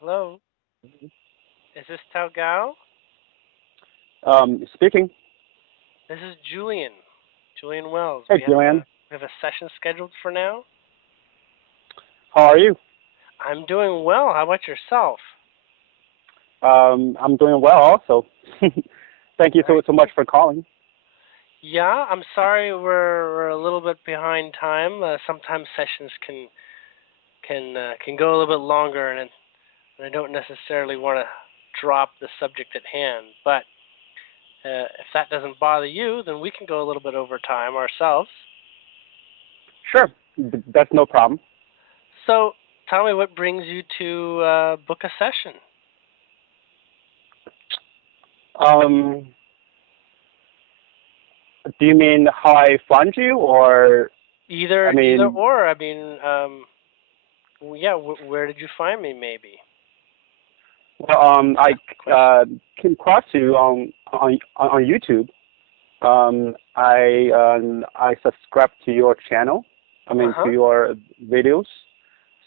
Hello, is this Tao Gao? Speaking. This is Julian, Julian Wells. Hey, Julien. We have a session scheduled for now. How are you? I'm doing well. How about yourself? I'm doing well also. Thank you Very so good. much for calling. Yeah, I'm sorry we're a little bit behind time. Sometimes sessions can go a little bit longer, and I don't necessarily want to drop the subject at hand. But if that doesn't bother you, then we can go a little bit over time ourselves. Sure, that's no problem. So tell me what brings you to book a session. Um, do you mean how I found you, or I Either mean, or. I mean, yeah. Where did you find me? Maybe well, I that's the question. came across you on YouTube. I subscribed to your channel. I Uh mean, to huh. your videos.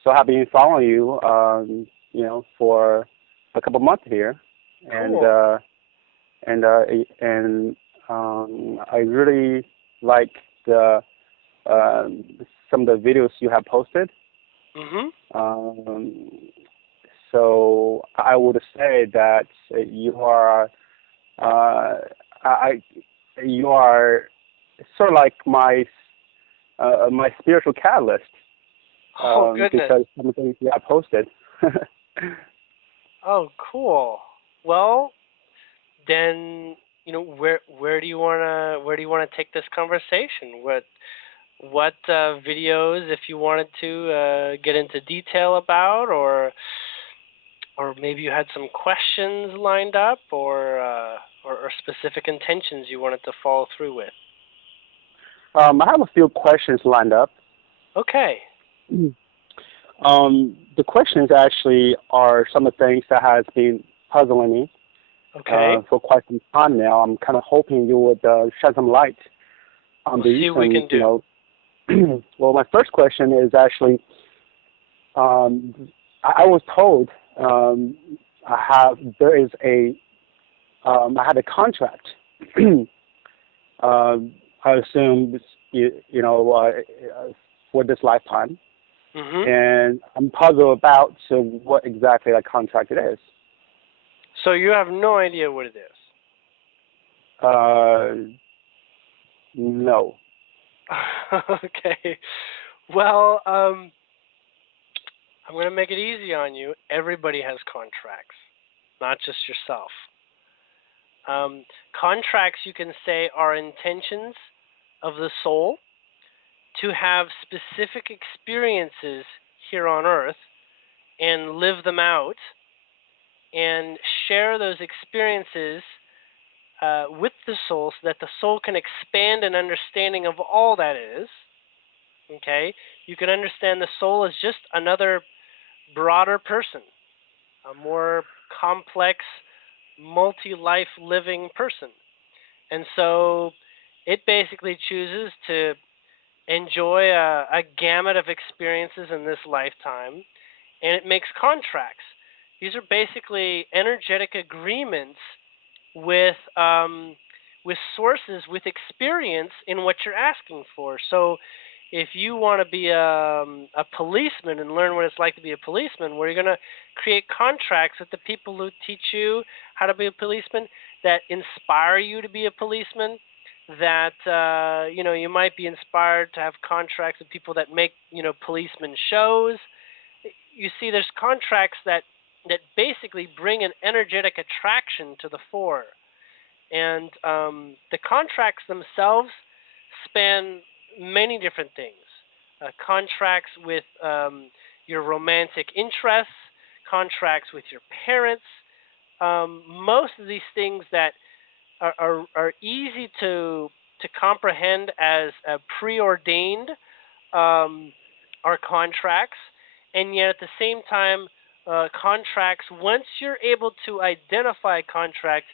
So I've been following you, for a couple months here, and Cool. and uh, and I really like the um, some of the videos you have posted. Mhm. Um, so I would say that you are uh, I you are sort of like my spiritual catalyst, Oh goodness. because some of the things you have posted. Oh cool. Well, then where do you wanna take this conversation? What videos, if you wanted to get into detail about, or maybe you had some questions lined up, or specific intentions you wanted to follow through with. I have a few questions lined up. Okay. The questions actually are some of the things that has been puzzling me Okay. for quite some time now. I'm kind of hoping you would shed some light on We'll these. see what we And can do. well, my first question is actually, um, I was told, there is I had a contract. I assume for this lifetime, Mhm. and I'm puzzled about what exactly that contract it is. So you have no idea what it is. Uh, no. Okay. Well, I'm gonna make it easy on you. Everybody has contracts, not just yourself. Contracts, you can say, are intentions of the soul to have specific experiences here on Earth and live them out and share those experiences with the soul so that the soul can expand an understanding of all that is. Okay? You can understand the soul as just another broader person, a more complex, multi life living person. And so it basically chooses to enjoy a gamut of experiences in this lifetime, and it makes contracts. These are basically energetic agreements with sources with experience in what you're asking for. So, if you want to be a policeman and learn what it's like to be a policeman, where you're going to create contracts with the people who teach you how to be a policeman, that inspire you to be a policeman, that you might be inspired to have contracts with people that make policeman shows. You see, there's contracts that basically bring an energetic attraction to the fore, and the contracts themselves span many different things. Contracts with your romantic interests, contracts with your parents. Most of these things that are easy to comprehend as preordained um, are contracts, and yet at the same time, contracts. Once you're able to identify a contract,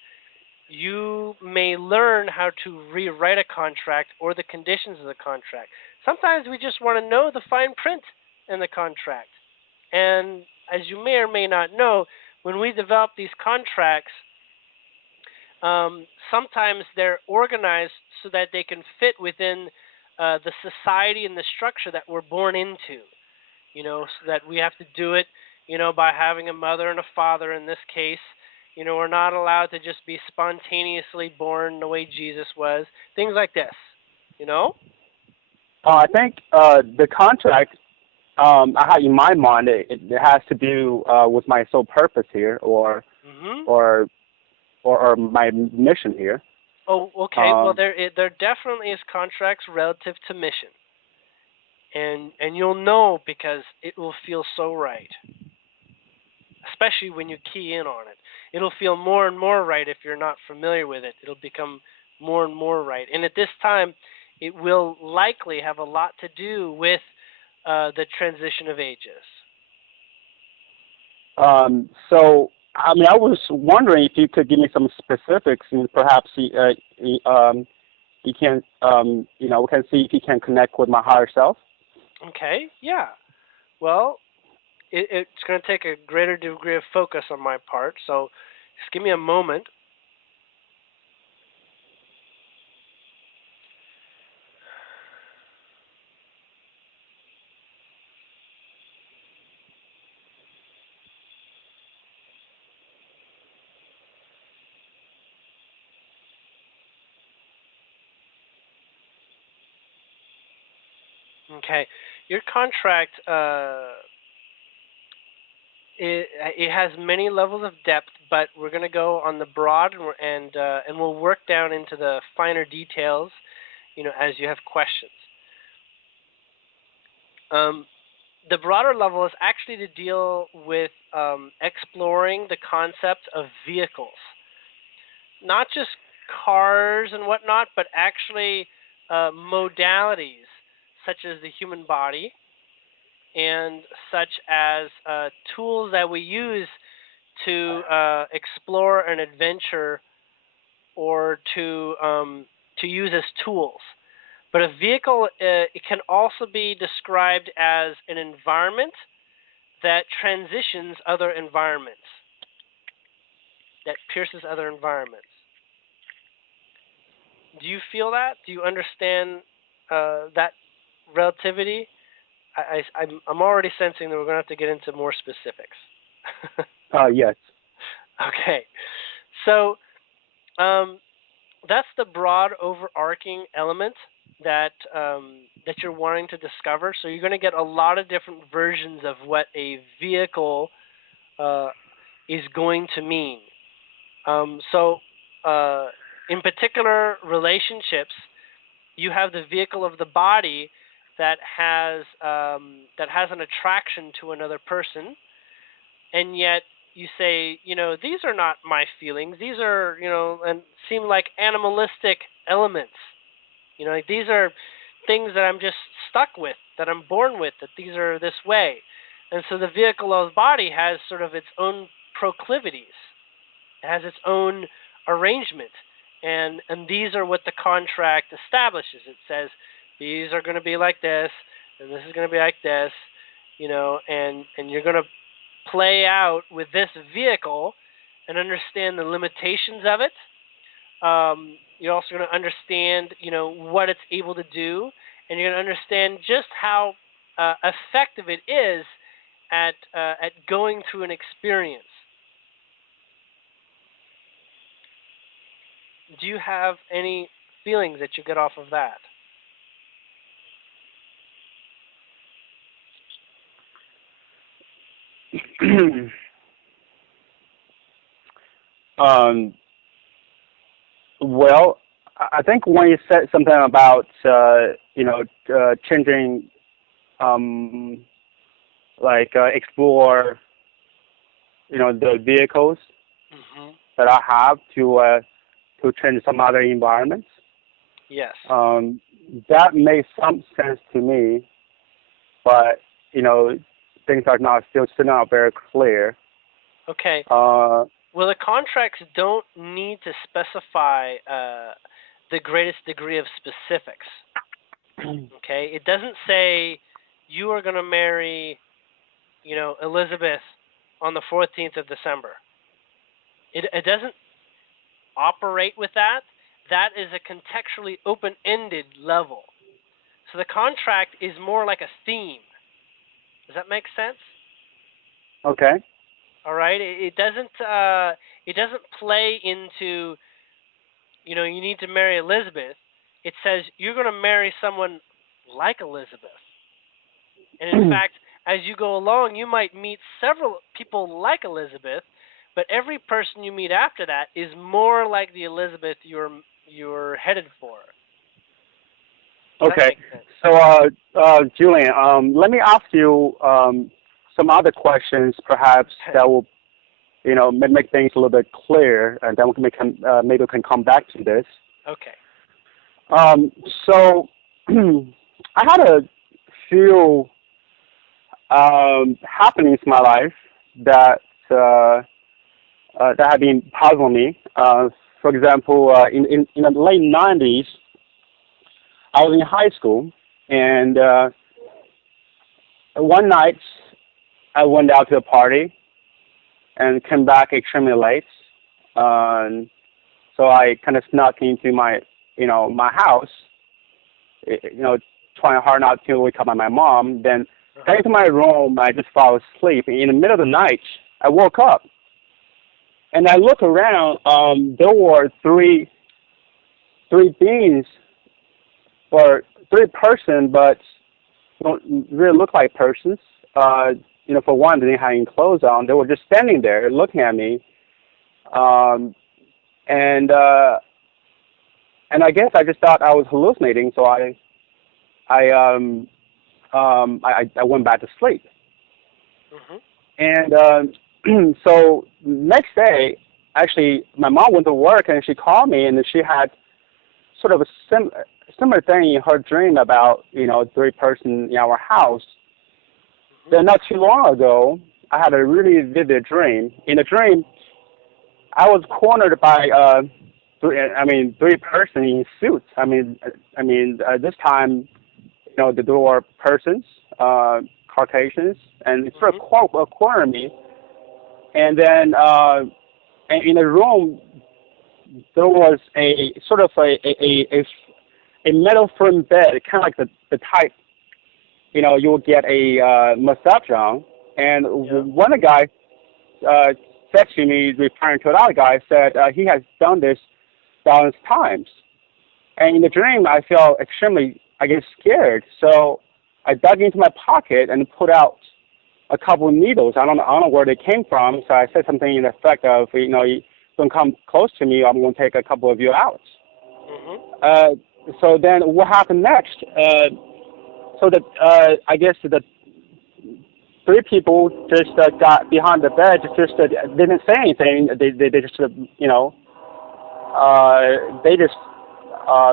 you may learn how to rewrite a contract or the conditions of the contract. Sometimes we just want to know the fine print in the contract. And as you may or may not know, when we develop these contracts, sometimes they're organized so that they can fit within the society and the structure that we're born into. So that we have to do it, by having a mother and a father in this case. We're not allowed to just be spontaneously born the way Jesus was. Things like this, you know? I think the contract I have in my mind, it has to do with my sole purpose here, Mhm. or or my mission here. Oh, okay. Well, Um, there definitely is contracts relative to mission. And you'll know because it will feel so right, especially when you key in on it. It'll feel more and more right if you're not familiar with it. It'll become more and more right. And at this time, it will likely have a lot to do with the transition of ages. I mean, I was wondering if you could give me some specifics, and perhaps you can, we can see if you can connect with my higher self. Okay, yeah. Well, it's going to take a greater degree of focus on my part, so just give me a moment. Okay, your contract it has many levels of depth, but we're going to go on the broad, and we'll work down into the finer details, as you have questions. Um, the broader level is actually to deal with exploring the concept of vehicles, not just cars and whatnot, but actually modalities such as the human body and such as tools that we use to explore an adventure or to use as tools. But a vehicle it can also be described as an environment that transitions other environments, that pierces other environments. Do you feel that? Do you understand that relativity? I'm already sensing that we're going to have to get into more specifics. Yes. Okay, so um, that's the broad overarching element that you're wanting to discover. So you're going to get a lot of different versions of what a vehicle uh, is going to mean. So in particular relationships, you have the vehicle of the body that has an attraction to another person, and yet you say, these are not my feelings. These are, and seem like animalistic elements. Like these are things that I'm just stuck with, that I'm born with, that these are this way. And so the vehicle of the body has sort of its own proclivities. It has its own arrangement. And these are what the contract establishes. It says these are going to be like this, and this is going to be like this, and you're going to play out with this vehicle and understand the limitations of it. You're also going to understand, what it's able to do, and you're going to understand just how effective it is at going through an experience. Do you have any feelings that you get off of that? um, well, I think when you said something about changing, um, explore, the vehicles Hmm. that I have to change some other environments. Yes. Um, that makes some sense to me, but things are still not very clear. Okay. Uh, Well, the contracts don't need to specify the greatest degree of specifics. Okay. It doesn't say you are going to marry, Elizabeth on the 14th of December. It doesn't operate with that. That is a contextually open-ended level. So the contract is more like a theme. Does that make sense? Okay. All right. It doesn't. It doesn't play into. You need to marry Elizabeth. It says you're going to marry someone like Elizabeth. And in fact, as you go along, you might meet several people like Elizabeth, but every person you meet after that is more like the Elizabeth you're headed for. Does that Okay. make sense? So, Julien, let me ask you some other questions, perhaps that will, make things a little bit clear, and then maybe we can come back to this. Okay. So, I had a few happenings in my life that that have been puzzling me. For example, in the late '90s, I was in high school, and one night I went out to a party and came back extremely late. So I kind of snuck into my house, trying hard not to wake up my mom. Then got into my room, I just fell asleep. In the middle of the night, I woke up, and I looked around. There were three beings, or three persons, but don't really look like persons. For one, they didn't have any clothes on. They were just standing there looking at me. And I guess I just thought I was hallucinating, so I went back to sleep. Mm-hmm. And so next day, actually, my mom went to work and she called me, and she had sort of a similar thing in her dream about three person in our house. Then not too long ago, I had a really vivid dream. In the dream, I was cornered by three person in suits. This time, the door persons, Caucasians, and it sort of cornered me. And then and in the room, there was a sort of a metal frame bed, kind of like the type, you will get a massage on. And one of the guys said to me, referring to another guy, said he has done this thousands of times. And in the dream, I felt extremely, scared. So I dug into my pocket and pulled out a couple of needles. I don't know where they came from. So I said something in the effect of, you don't come close to me, I'm going to take a couple of you out. So then what happened next? So that the three people just got behind the bed, just didn't say anything. They just they just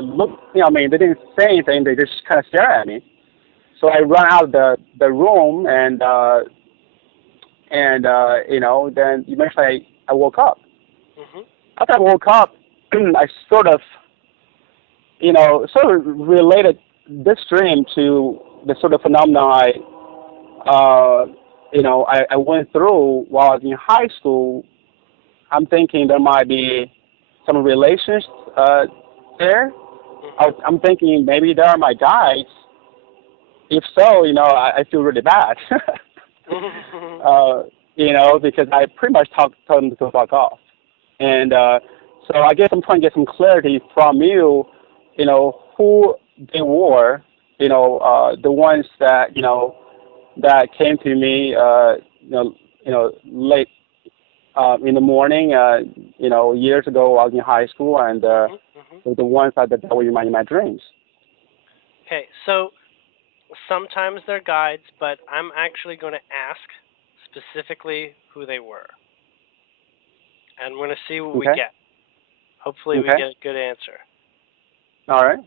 looked. They didn't say anything. They just kind of stared at me. So I run out of the room, and then eventually I woke up. After I woke up, I sort of related this dream to the sort of phenomenon I went through while I was in high school. I'm thinking there might be some relations there. I'm thinking maybe they are my guides. If so, I feel really bad. Because I pretty much told them to fuck off. And so I guess I'm trying to get some clarity from you, who they were, the ones that, that came to me, late in the morning, years ago while I was in high school, and the ones that were in my dreams. Okay, so sometimes they're guides, but I'm actually going to ask specifically who they were. And we're going to see what we get. Hopefully we get a good answer. All right.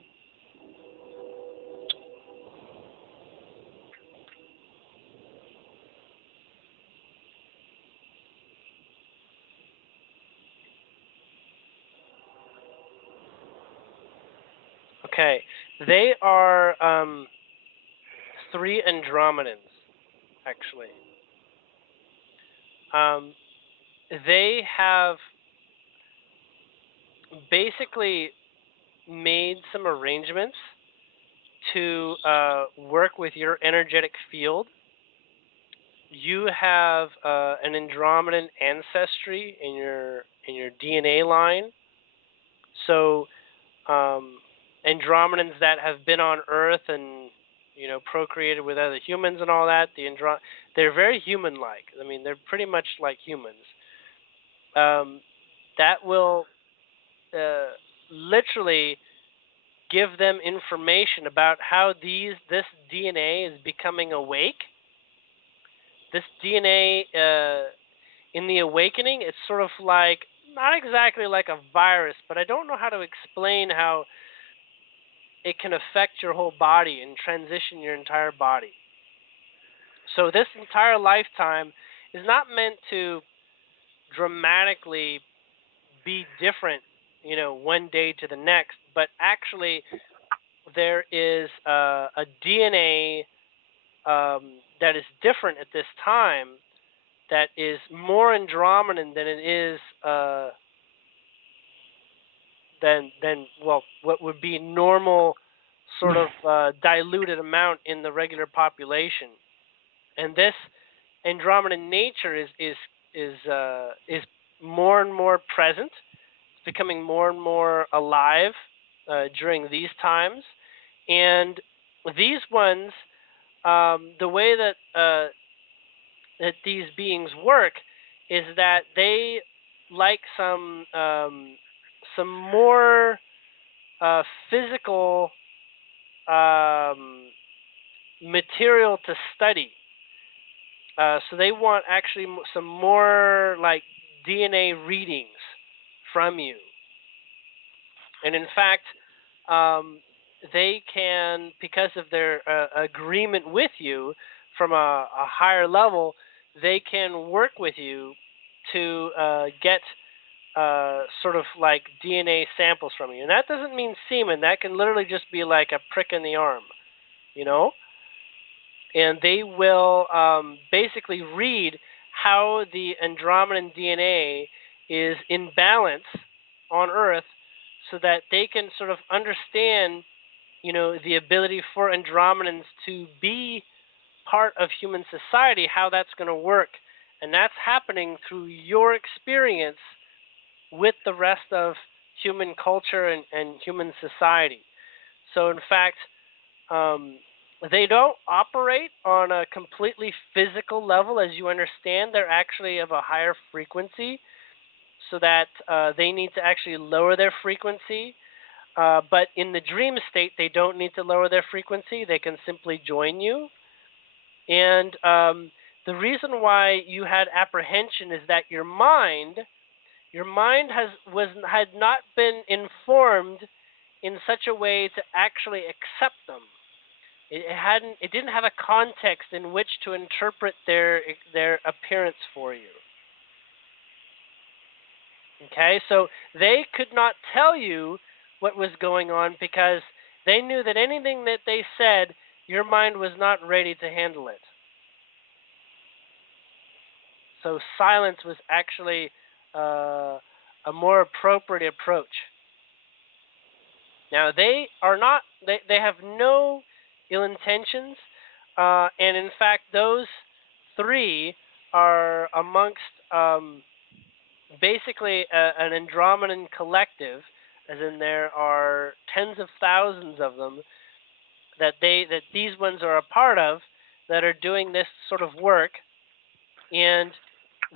Okay, they are three Andromedans, actually. Um, they have basically made some arrangements to work with your energetic field. You have an Andromedan ancestry in your DNA line. So Andromedans that have been on Earth and procreated with other humans and all that, they're very human-like. I mean, they're pretty much like humans. Um, that will uh, literally give them information about how this DNA is becoming awake. This DNA in the awakening, it's sort of like not exactly like a virus, but I don't know how to explain how it can affect your whole body and transition your entire body. So this entire lifetime is not meant to dramatically be different, one day to the next, but actually there is a DNA that is different at this time that is more Andromedan than it is than well what would be normal sort of diluted amount in the regular population. And this Andromedan nature is more and more present. It's becoming more and more alive during these times, and these ones, the way that these beings work is that they like some more physical um, material to study. So they want actually some more like DNA readings from you. And in fact, um, they can, because of their agreement with you from a higher level, they can work with you to get sort of like DNA samples from you. And that doesn't mean semen. That can literally just be like a prick in the arm, you know? And they will basically read how the Andromedan DNA is in balance on Earth so that they can sort of understand, the ability for Andromedans to be part of human society, how that's going to work. And that's happening through your experience with the rest of human culture and human society. So, in fact, um, they don't operate on a completely physical level, as you understand. They're actually of a higher frequency, so that they need to actually lower their frequency. But in the dream state, they don't need to lower their frequency. They can simply join you. And the reason why you had apprehension is that your mind had not been informed in such a way to actually accept them. It didn't have a context in which to interpret their appearance for you. Okay, so they could not tell you what was going on because they knew that anything that they said, your mind was not ready to handle it. So silence was actually a more appropriate approach. Now they have no ill intentions, and in fact those three are amongst basically an Andromedan collective, as in there are tens of thousands of them that these ones are a part of that are doing this sort of work, and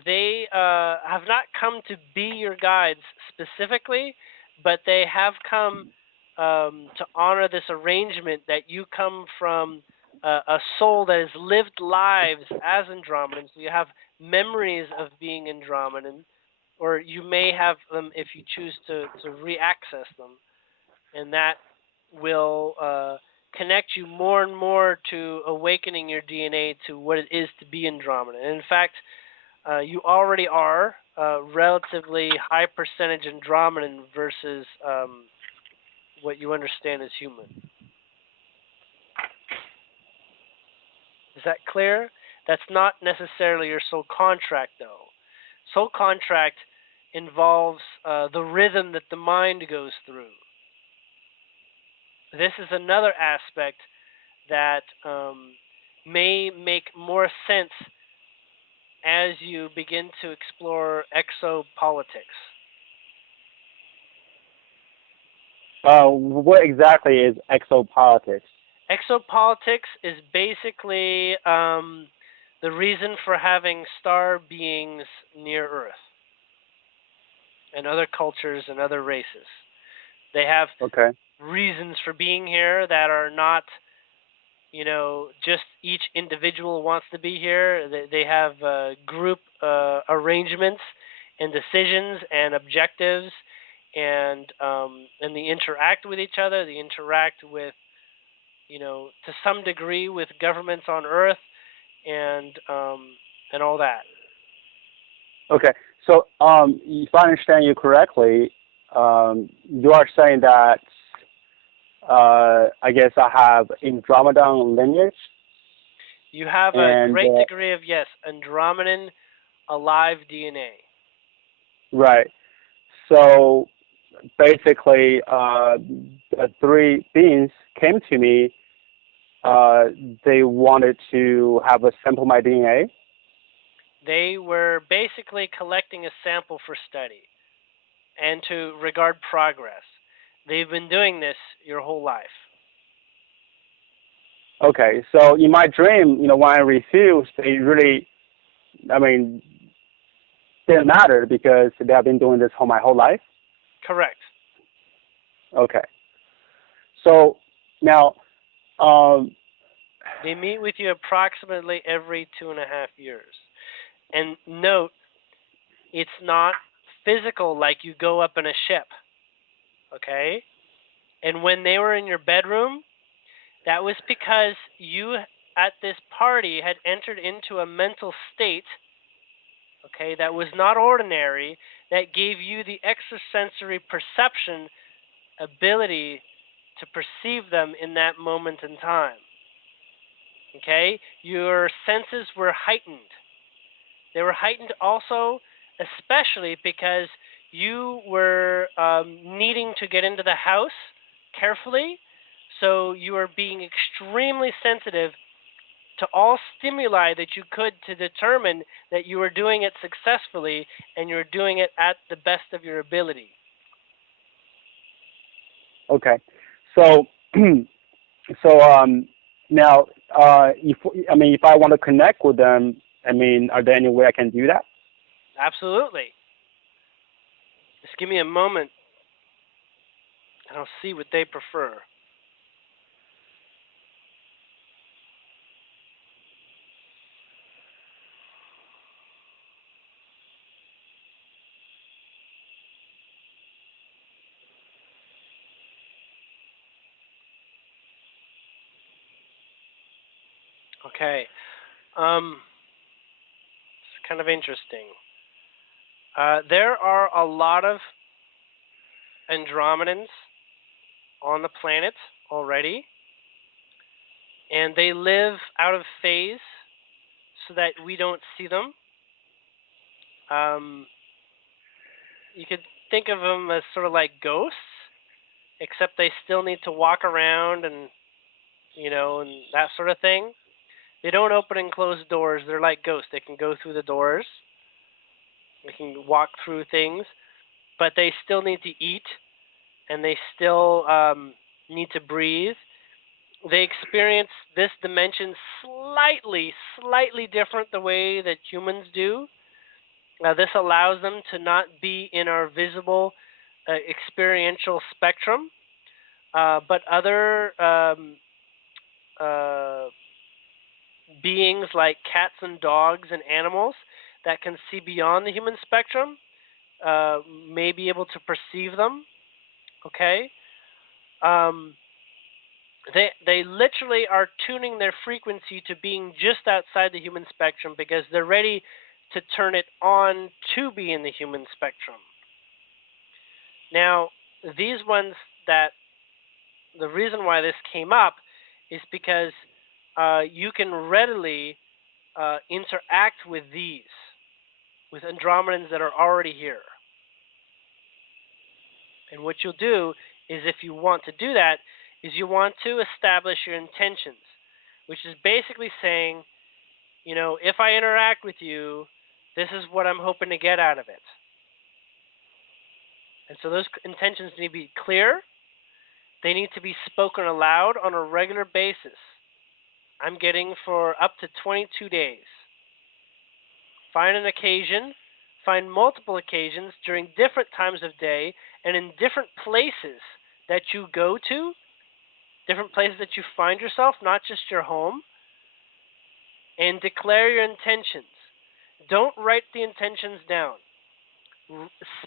they have not come to be your guides specifically, but they have come to honor this arrangement that you come from a soul that has lived lives as Andromedan. So you have memories of being Andromedan, or you may have them if you choose to re-access them, and that will connect you more and more to awakening your DNA to what it is to be Andromedan. And in fact, you already are relatively high percentage Andromedan versus what you understand as human. Is that clear? That's not necessarily your soul contract, though. Soul contract involves the rhythm that the mind goes through. This is another aspect that may make more sense as you begin to explore exopolitics. What exactly is exopolitics? Exopolitics is basically the reason for having star beings near Earth and other cultures and other races. They have Okay. reasons for being here that are not, just each individual wants to be here. They have group arrangements and decisions and objectives, and they interact with each other. They interact with, to some degree, with governments on Earth, and all that. Okay. So, if I understand you correctly, you are saying that I guess I have Andromedan lineage, You have a and great degree of, yes, Andromedan alive DNA. right. So basically, the three beings came to me. They wanted to have a sample of my DNA. They were basically collecting a sample for study and to regard progress. They've been doing this your whole life. Okay. So in my dream, when I refused, they really, I mean, didn't matter because they have been doing this my whole life. Correct. Okay. So now, um, They meet with you approximately every 2.5 years. And note, it's not physical like you go up in a ship. Okay? And when they were in your bedroom, that was because you at this party had entered into a mental state, okay, that was not ordinary, that gave you the extrasensory perception ability to perceive them in that moment in time. Okay? Your senses were heightened. They were heightened also, especially because you were needing to get into the house carefully. So you were being extremely sensitive to all stimuli that you could to determine that you were doing it successfully and you were doing it at the best of your ability. okay. So, so now, if I want to connect with them, are there any way I can do that? Absolutely. Just give me a moment and I'll see what they prefer. Okay. It's kind of interesting. There are a lot of Andromedans on the planet already, and they live out of phase so that we don't see them. Um, you could think of them as sort of like ghosts, except they still need to walk around and that sort of thing. They don't open and close doors. They're like ghosts. They can go through the doors. They can walk through things, but they still need to eat, and they still need to breathe. They experience this dimension slightly different the way that humans do. This allows them to not be in our visible experiential spectrum, but other uh, beings like cats and dogs and animals that can see beyond the human spectrum uh, may be able to perceive them. Okay, um, they literally are tuning their frequency to being just outside the human spectrum because they're ready to turn it on to be in the human spectrum. Now, these ones that the reason why this came up is because you can readily interact with these, with Andromedans that are already here. And what you'll do is, if you want to do that, is you want to establish your intentions, which is basically saying, if I interact with you, this is what I'm hoping to get out of it. And so those intentions need to be clear. They need to be spoken aloud on a regular basis. I'm getting for up to 22 days. Find an occasion, find multiple occasions during different times of day and in different places that you go to, different places that you find yourself, not just your home, and declare your intentions. Don't write the intentions down.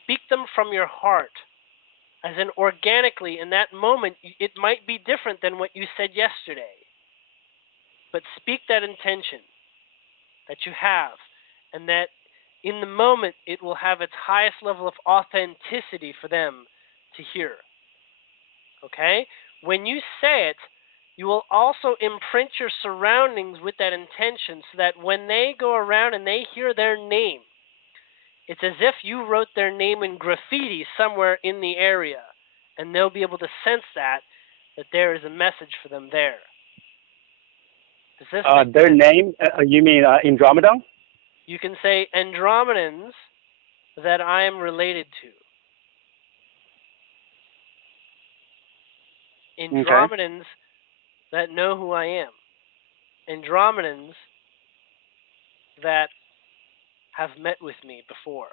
Speak them from your heart. As in, organically, in that moment, it might be different than what you said yesterday. But speak that intention that you have, and that in the moment it will have its highest level of authenticity for them to hear. Okay? When you say it, you will also imprint your surroundings with that intention, so that when they go around and they hear their name, it's as if you wrote their name in graffiti somewhere in the area, and they'll be able to sense that there is a message for them there. Does this make Their sense? name, you mean Andromedan? You can say Andromedans that I am related to. Okay. Andromedans that know who I am. Andromedans that have met with me before.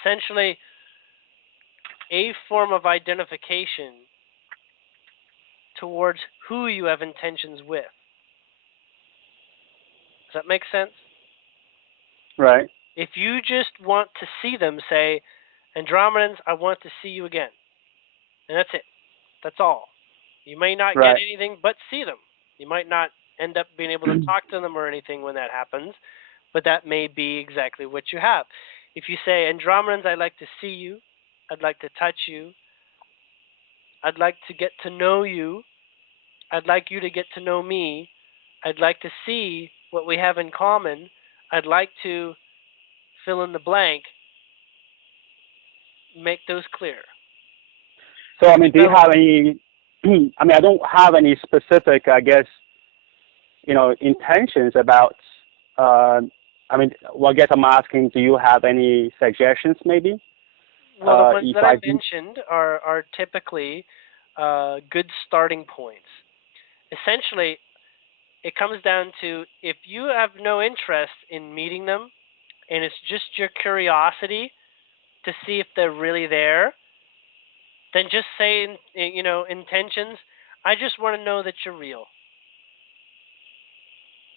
Essentially, a form of identification towards who you have intentions with. Does that make sense? Right. If you just want to see them, say, Andromedans, I want to see you again. And that's it. That's all. You may not get Right. anything but see them. You might not end up being able to talk to them or anything when that happens, but that may be exactly what you have. If you say, Andromedans, I'd like to see you, I'd like to touch you, I'd like to get to know you, I'd like you to get to know me, I'd like to see what we have in common, I'd like to fill in the blank, make those clear. So, I mean, do you Develop. have any, I mean, I don't have any specific, I guess, intentions about, I mean, well, I guess I'm asking, do you have any suggestions maybe? Well, the ones If that I I do, mentioned are typically good starting points. Essentially, it comes down to, if you have no interest in meeting them and it's just your curiosity to see if they're really there, then just say, intentions. I just want to know that you're real.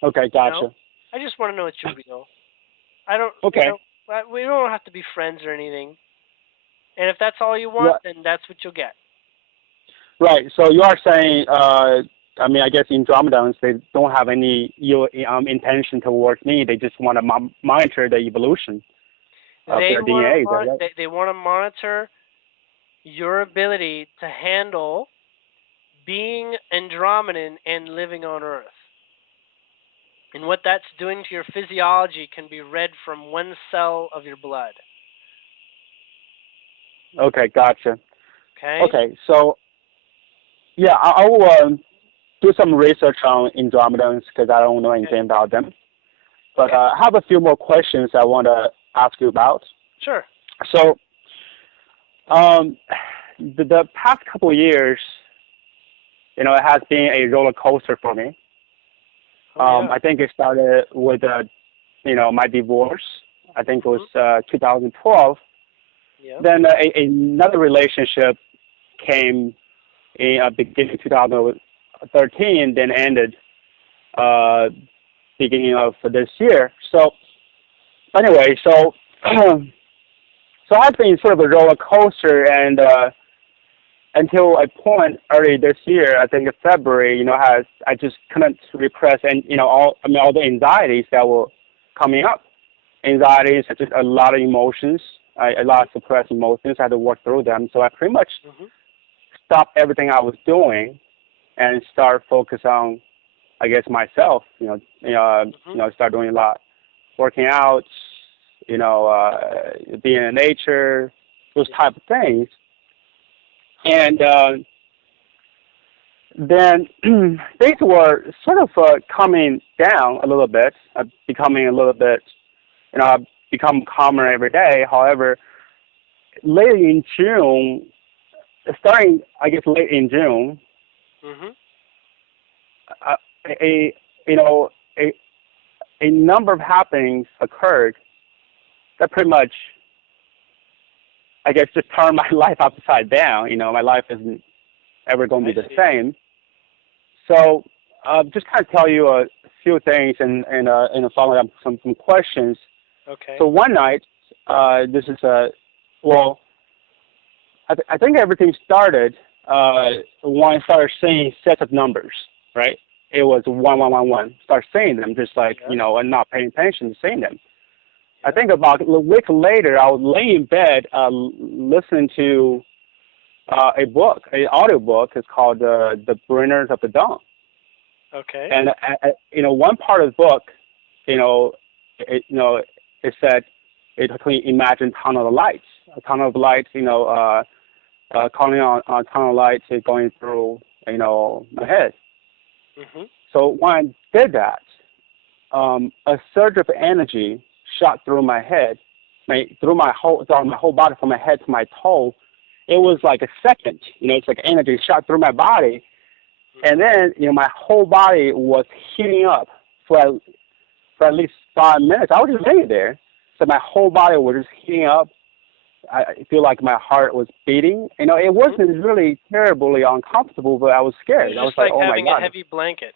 okay, You know, gotcha. I just want to know that you're real. I don't, Okay. we don't have to be friends or anything. And if that's all you want, Right. then that's what you'll get. Right. So you are saying, I mean, I guess in Andromedans, they don't have any intention towards me. They just want to monitor the evolution of They their want DNA. to Is that right? they want to monitor your ability to handle being Andromedan and living on Earth. And what that's doing to your physiology can be read from one cell of your blood. Okay, gotcha. Okay? Okay, so yeah, I will do some research on Andromedans because I don't know Okay. anything about them. But Okay. I have a few more questions I want to ask you about. Sure. So, um, the past couple of years, it has been a roller coaster for me. Oh yeah. I think it started with, my divorce. I think it was Mhm. 2012. Yep. Then another relationship came in beginning 2013, then ended uh, beginning of this year. So anyway, so so I've been sort of a roller coaster, and until a point early this year, I think in February, I just couldn't repress, and all the anxieties that were coming up. Anxieties, just a lot of emotions, a lot of suppressed emotions. I had to work through them. So I pretty much Mhm. stop everything I was doing and start focus on, I guess, myself. Mhm. Start doing a lot, working out, being in nature, those Mhm. type of things. And then things were sort of coming down a little bit, becoming a little bit, I've become calmer every day. However, late in June, starting, I guess, late in June, Mhm. uh, a you know a number of happenings occurred that pretty much, I guess, just turned my life upside down. My life isn't ever going to I be the see. same. So, just kind of tell you a few things and follow up some questions. Okay. So one night, this is well, I think everything started when I started seeing sets of numbers, right? It was 1111. Start seeing them, just like, Yes. and not paying attention to seeing them. I Yes. think about a week later, I was laying in bed listening to a book, an audio book. It's called The Bringers of the Dawn. Okay. And one part of the book, you know, it said it actually imagined tunnel of lights, a tunnel of lights, calling on tunnel of lights going through, my head. Mhm. So when I did that, a surge of energy shot through my head, through my whole body, from my head to my toe. It was like a second, it's like energy shot through my body, and Mhm. then my whole body was heating up for at least 5 minutes. I was just laying there, so my whole body was just heating up. I feel like my heart was beating. It Mhm. wasn't really terribly uncomfortable, but I was It scared. was I was just like, like oh my having a god. heavy blanket.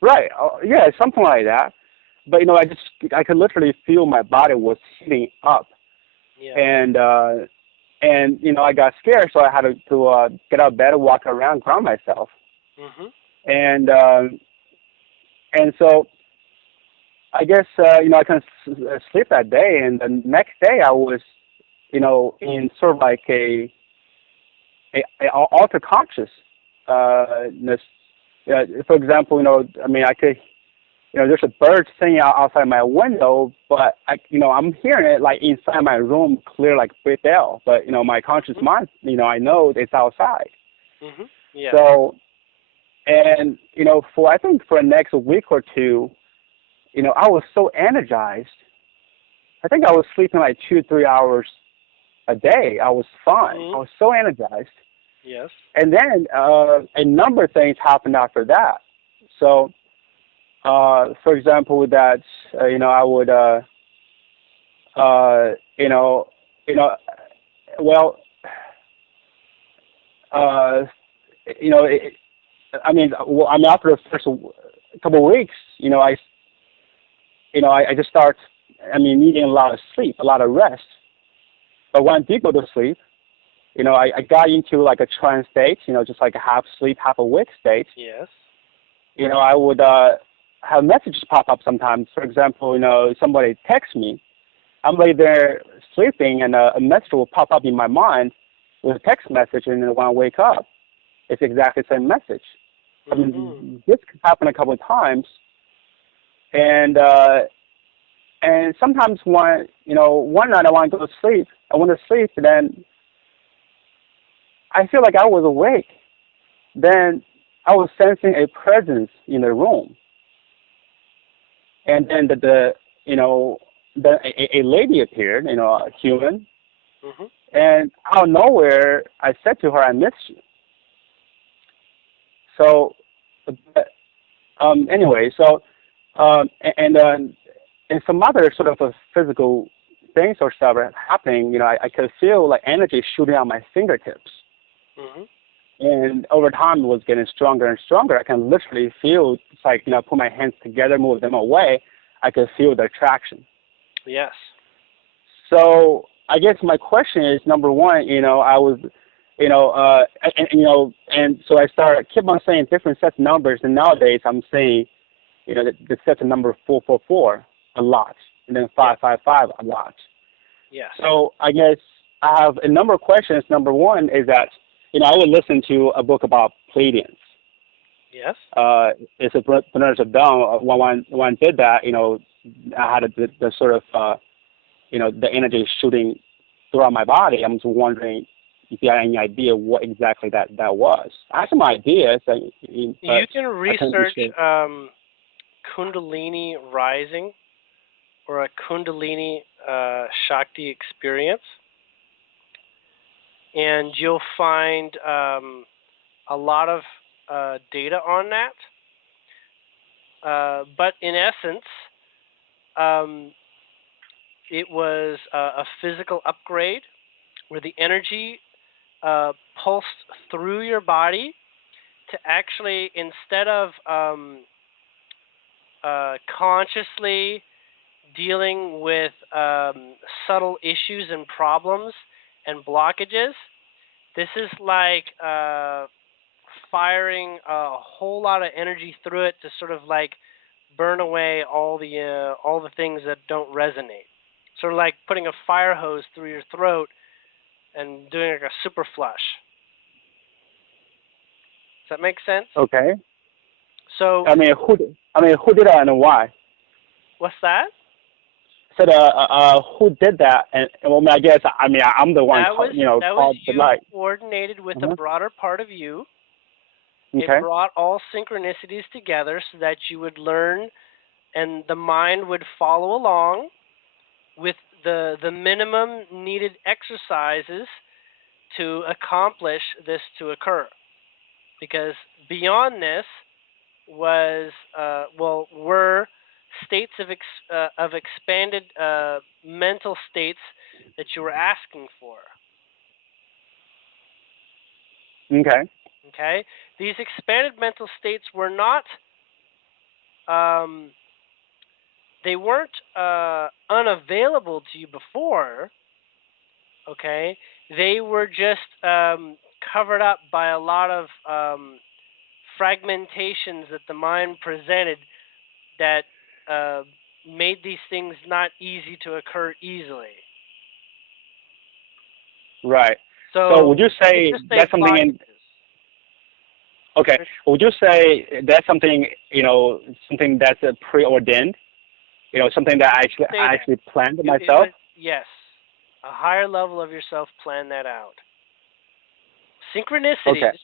Right. Yeah, something like that. But I could literally feel my body was heating up, Yeah. and I got scared, so I had to get out of bed and walk around, ground myself, Mhm. and so I guess I couldn't sleep that day, and the next day I was in sort of like a alter conscious. Ness. For example, I mean, I could, there's a bird singing outside my window, but I'm hearing it like inside my room, clear like big bell. But my conscious Mhm. mind, I know it's outside. Mhm. Yeah. So, and for I think for the next week or two, I was so energized. I think I was sleeping like 2 3 hours a day. I was fine. I Mhm. was so energized. Yes. And then a number of things happened after that. So, for example, with that, I would, uh, you know, you know, well, uh, it, I mean, after the first couple of weeks, I just start, needing a lot of sleep, a lot of rest. But when I did go to sleep, I got into like a trance state, just like a half sleep, half awake state. Yes. I would have messages pop up sometimes. For example, somebody texts me. I'm laying there sleeping, and a message will pop up in my mind with a text message, and then when I wake up, it's exactly the same message. I Mhm. mean, this happened a couple of times, and sometimes when one night I want to go to sleep, I went to sleep, and then I feel like I was awake. Then I was sensing a presence in the room, and then a lady appeared, a human, Mhm. and out of nowhere, I said to her, "I miss you." So, anyway, so and some other sort of a physical things or stuff are happening. I could feel like energy shooting out my fingertips, Mhm. and over time it was getting stronger and stronger. I can literally feel, it's like, put my hands together, move them away. I could feel the attraction. Yes. So I guess my question is, number one, I was, and so I started keep on saying different sets of numbers, and nowadays I'm saying, the sets of number 444 a lot, and then Yes. 555 a lot. Yes. So I guess, I have a number of questions. Number one is that, I would listen to a book about Pleiadians. Yes. It's a Bernard Dunn. When I did that, I had the sort of, the energy shooting throughout my body. I'm just wondering if you had any idea what exactly that was. I have some ideas, but You can I can't be research sure. Kundalini rising or a Kundalini Shakti experience, and you'll find a lot of data on that. But in essence, it was a physical upgrade where the energy pulsed through your body to actually, instead of consciously dealing with subtle issues and problems and blockages, this is like firing a whole lot of energy through it to sort of like burn away all the things that don't resonate. Sort of like putting a fire hose through your throat and doing like a super flush. Does that make sense? Okay. So who did that and why? what's that? Said, who did that? And well, I guess, I'm the one, That was called the you light. coordinated with a broader part of you. It Okay. brought all synchronicities together so that you would learn and the mind would follow along with the minimum needed exercises to accomplish this to occur. Because beyond this were states of expanded mental states that you were asking for. Okay. Okay, these expanded mental states were not they weren't unavailable to you before. Okay, they were just covered up by a lot of fragmentations that the mind presented that made these things not easy to occur easily. Right. So would you say that's something Okay. Would you say that's something, something that's preordained? Something that I actually planned myself? Yes. A higher level of yourself planned that out. Synchronicities,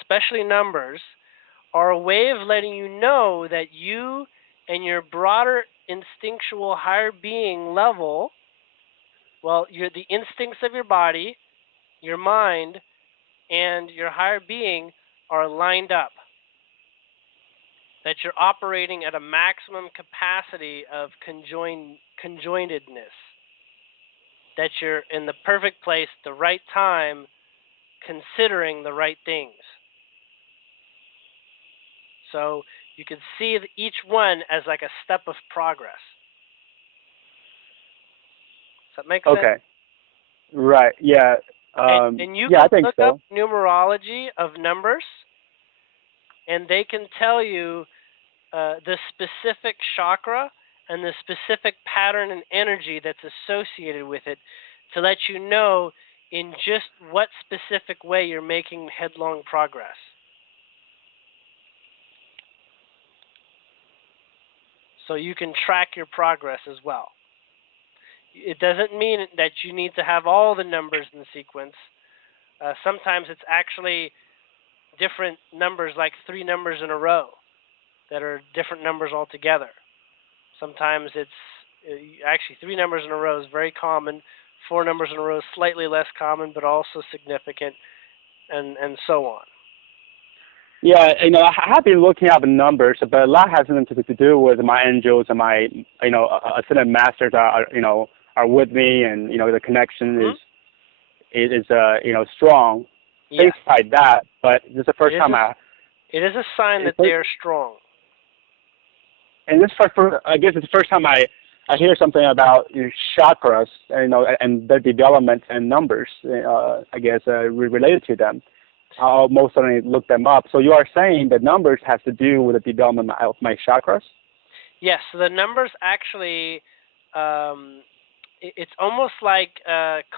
especially numbers, are a way of letting you know that you and your broader instinctual higher being level, you're the instincts of your body, your mind, and your higher being are lined up. That you're operating at a maximum capacity of conjointedness. That you're in the perfect place at the right time, considering the right things. So you can see each one as like a step of progress. Does that make sense? Okay. Right. Yeah. And you can look up numerology of numbers, and they can tell you the specific chakra and the specific pattern and energy that's associated with it to let you know in just what specific way you're making headlong progress. So you can track your progress as well. It doesn't mean that you need to have all the numbers in sequence. Sometimes it's actually different numbers, like 3 numbers in a row that are different numbers altogether. Sometimes it's actually 3 numbers in a row is very common. 4 numbers in a row is slightly less common, but also significant, and so on. Yeah, I have been looking up numbers, but a lot has something to do with my angels and my, ascended masters are with me, and the connection is strong. Yes. Things like that, but this is the first time It is a sign that they are strong. And I guess it's the first time I hear something about chakras, and their development and numbers. I guess related to them. I'll most certainly look them up. So you are saying that numbers has to do with the development of my chakras? Yes. So the numbers actually it's almost like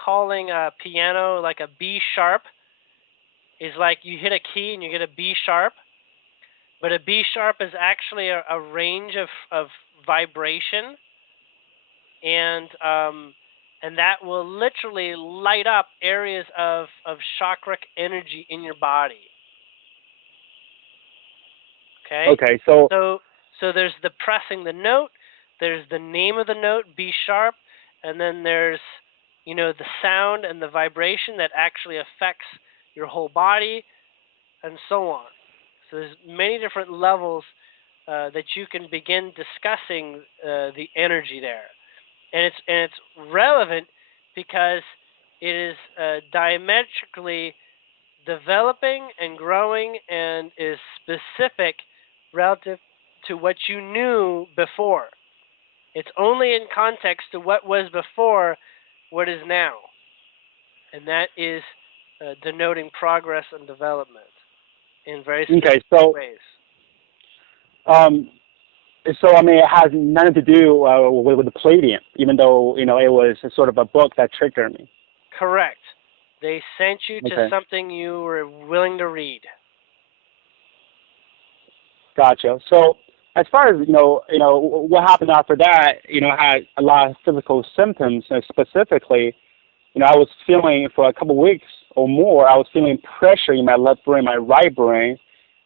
calling a piano like a B sharp is like you hit a key and you get a B sharp, but a B sharp is actually a range of vibration, and that will literally light up areas of chakric energy in your body. Okay, Okay, so so there's the pressing the note, there's the name of the note B sharp, and then there's the sound and the vibration that actually affects your whole body, and so on. So there's many different levels that you can begin discussing the energy there, and it's relevant because it is diametrically developing and growing and is specific relative to what you knew before. It's only in context to what was before what is now, and that is denoting progress and development in very okay, specific ways. um, so I mean, it has nothing to do with the Palladium, even though it was sort of a book that triggered me. Correct. They sent you to Okay, something you were willing to read. gotcha. So as far as what happened after that, I had a lot of physical symptoms. Specifically, I was feeling for a couple of weeks or more. I was feeling pressure in my left brain, my right brain,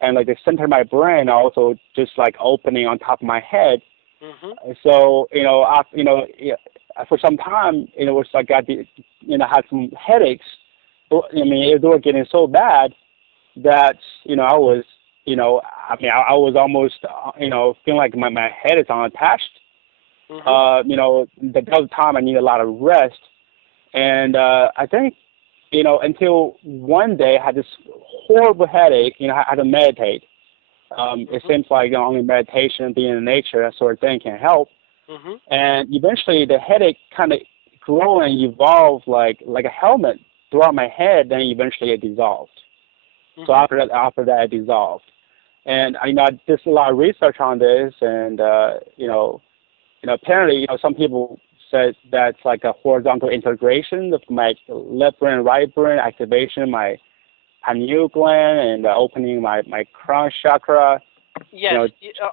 and like the center of my brain also just like opening on top of my head. Mhm. So yeah, for some time, it was like had some headaches. I mean, they were getting so bad that I was I was almost feeling like my head is unattached. Mhm. That was the time I needed a lot of rest, and I think until one day I had this horrible headache. I had to meditate. It Mhm. seems like only meditation, being in nature, that sort of thing can help. Mhm. And eventually the headache kind of grew and evolved like a helmet throughout my head. Then eventually it dissolved. So Mhm. after that it dissolved. And I did a lot of research on this, and apparently some people said that's like a horizontal integration of my left brain, right brain activation, my pineal gland, and opening my crown chakra. Yes,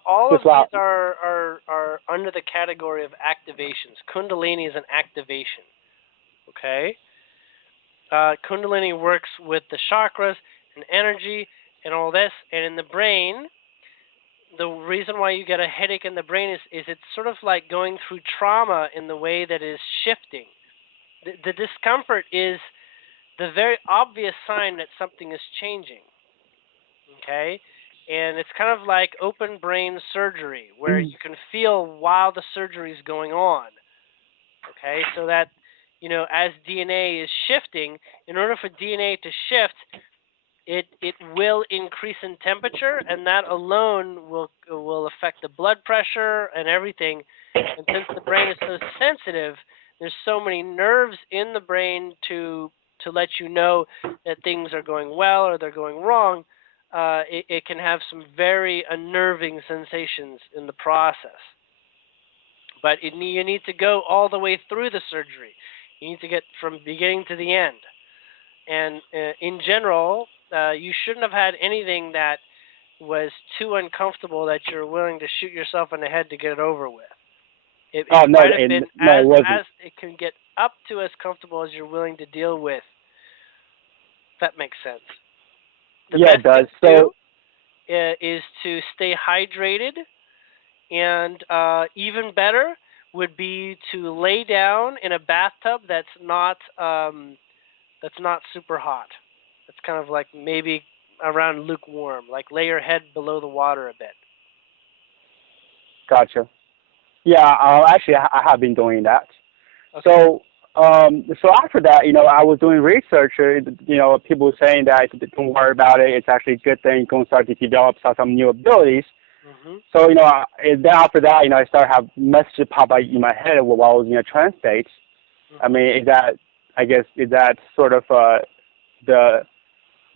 all Just of a these lot. are under the category of activations. Kundalini is an activation. Okay, Kundalini works with the chakras and energy and all this, and in the brain, the reason why you get a headache in the brain is it's sort of like going through trauma in the way that is shifting. The discomfort is the very obvious sign that something is changing. Okay, and it's kind of like open brain surgery where you can feel while the surgery is going on. Okay, so that as DNA is shifting, in order for DNA to shift, it will increase in temperature, and that alone will affect the blood pressure and everything. And since the brain is so sensitive, there's so many nerves in the brain to let you know that things are going well or they're going wrong. It can have some very unnerving sensations in the process. But you need to go all the way through the surgery. You need to get from beginning to the end. And in general, you shouldn't have had anything that was too uncomfortable that you're willing to shoot yourself in the head to get it over with. It Oh no, might have been no, it wasn't. as it can get up to as comfortable as you're willing to deal with. If that makes sense. The Yeah, it best thing does. to do So, is to stay hydrated, and even better would be to lay down in a bathtub that's not super hot. It's kind of like maybe around lukewarm, like lay your head below the water a bit. gotcha. Yeah, actually, I have been doing that. Okay. So after that, I was doing research. People were saying that don't worry about it. It's actually a good thing. You're going to start to develop some new abilities. Mhm. So, and then after that, I started to have messages pop out in my head while I was in a trance state. I Mhm. mean, is that sort of the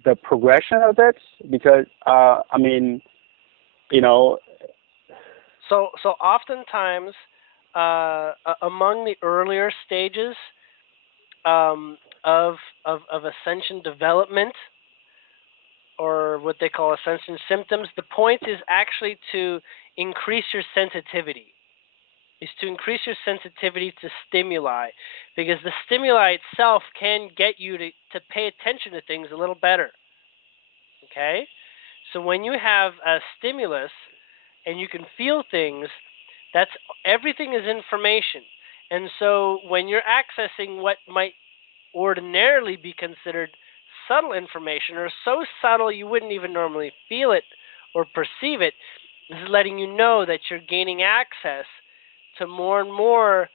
the progression of it? Because I mean, you know, So oftentimes, among the earlier stages um, of, of ascension development, or what they call ascension symptoms. The point is actually to increase your sensitivity. Is to increase your sensitivity to stimuli, because the stimuli itself can get you to pay attention to things a little better. Okay? So when you have a stimulus and you can feel things, that's everything is information. And so when you're accessing what might ordinarily be considered subtle information, or so subtle you wouldn't even normally feel it or perceive it, this is letting you know that you're gaining access to more and more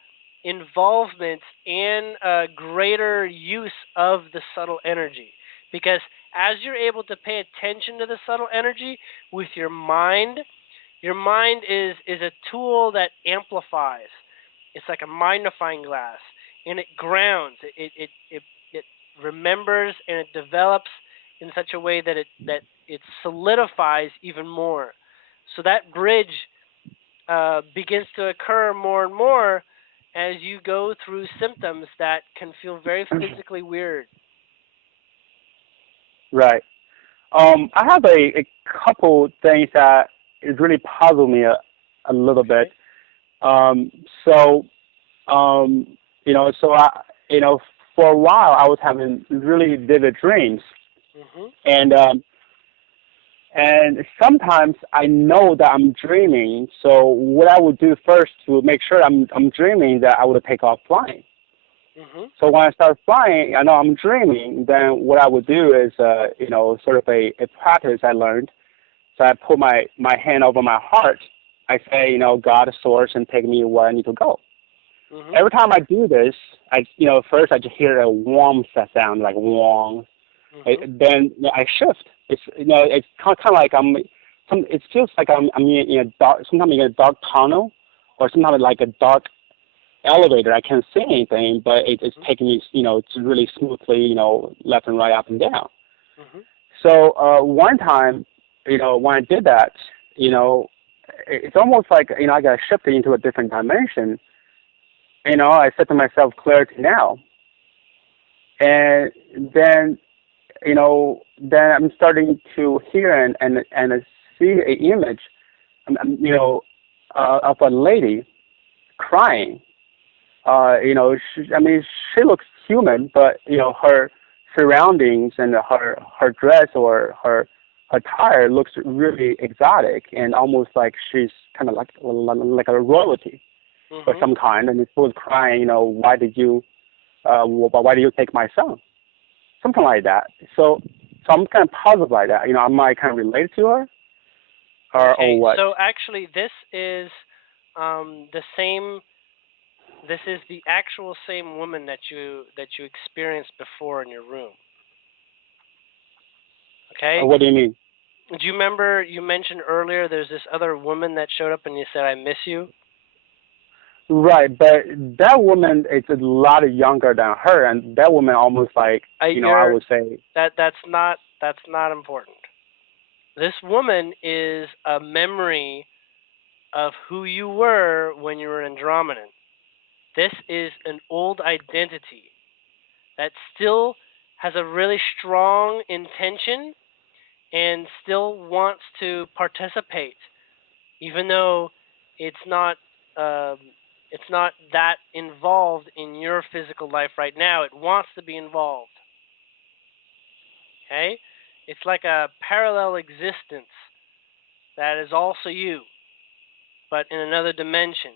involvement and greater use of the subtle energy. Because as you're able to pay attention to the subtle energy with your mind is a tool that amplifies. It's like a magnifying glass, and it grounds. It remembers and it develops in such a way that it solidifies even more. So that bridge begins to occur more and more as you go through symptoms that can feel very physically weird. Right. I have a couple things that is really puzzle me a little bit. Okay. Um, so, um, so for a while I was having really vivid dreams, Mhm. and and sometimes I know that I'm dreaming. So what I would do first to make sure I'm dreaming, that I would take off flying. Mhm. So when I start flying, I know I'm dreaming. Then what I would do is, sort of a practice I learned. So I put my hand over my heart. I say, God, source, and take me where I need to go. Mhm. Every time I do this, first I just hear a warm sound, like warm. Mhm. Then I shift. It's kind of like it feels like I'm in a dark, sometimes in a dark tunnel, or sometimes like a dark elevator. I can't see anything, but it's Mhm. taking me, it's really smoothly, left and right, up and down. Mhm. So one time, when I did that, it's almost like, I got shifted into a different dimension. I said to myself, clarity now. And then, then I'm starting to hear and see an image, of a lady crying. She looks human, but her surroundings and her dress or her attire looks really exotic and almost like she's kind of like a royalty of Mhm. some kind. And she was crying, why did you take my son? Something like that. So I'm kind of puzzled by that. Am I kind of related to her, or Okay. what? So actually, this is the same. This is the actual same woman that you experienced before in your room. Okay. What do you mean? Do you remember you mentioned earlier there's this other woman that showed up and you said I miss you? Right, but that woman is a lot younger than her, and that woman almost like, I You're would say. that's not important. This woman is a memory of who you were when you were an Andromedan. This is an old identity that still has a really strong intention and still wants to participate, even though it's not um, it's not that involved in your physical life right now. It wants to be involved. Okay, it's like a parallel existence that is also you, but in another dimension.